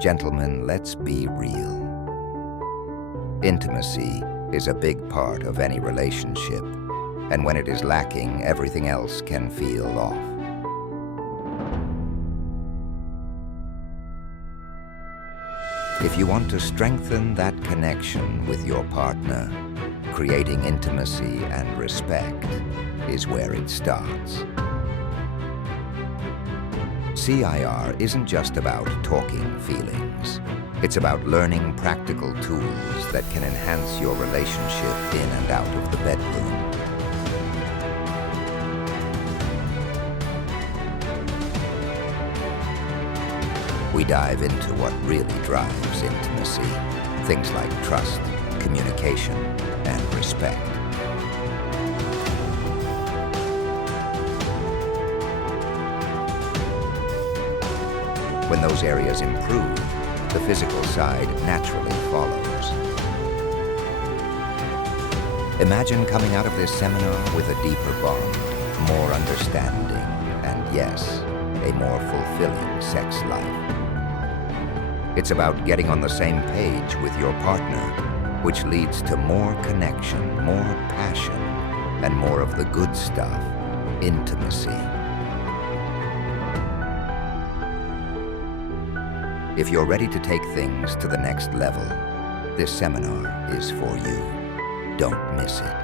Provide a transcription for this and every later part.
Gentlemen, let's be real. Intimacy is a big part of any relationship, and when it is lacking, everything else can feel off. If you want to strengthen that connection with your partner, creating intimacy and respect is where it starts. CIR isn't just about talking feelings. It's about learning practical tools that can enhance your relationship in and out of the bedroom. We dive into what really drives intimacy, things like trust, communication, and respect. When those areas improve, the physical side naturally follows. Imagine coming out of this seminar with a deeper bond, more understanding, and yes, a more fulfilling sex life. It's about getting on the same page with your partner, which leads to more connection, more passion, and more of the good stuff, intimacy. If you're ready to take things to the next level, this seminar is for you. Don't miss it.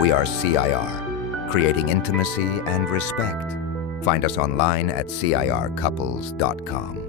We are CIR, creating intimacy and respect. Find us online at circouples.com.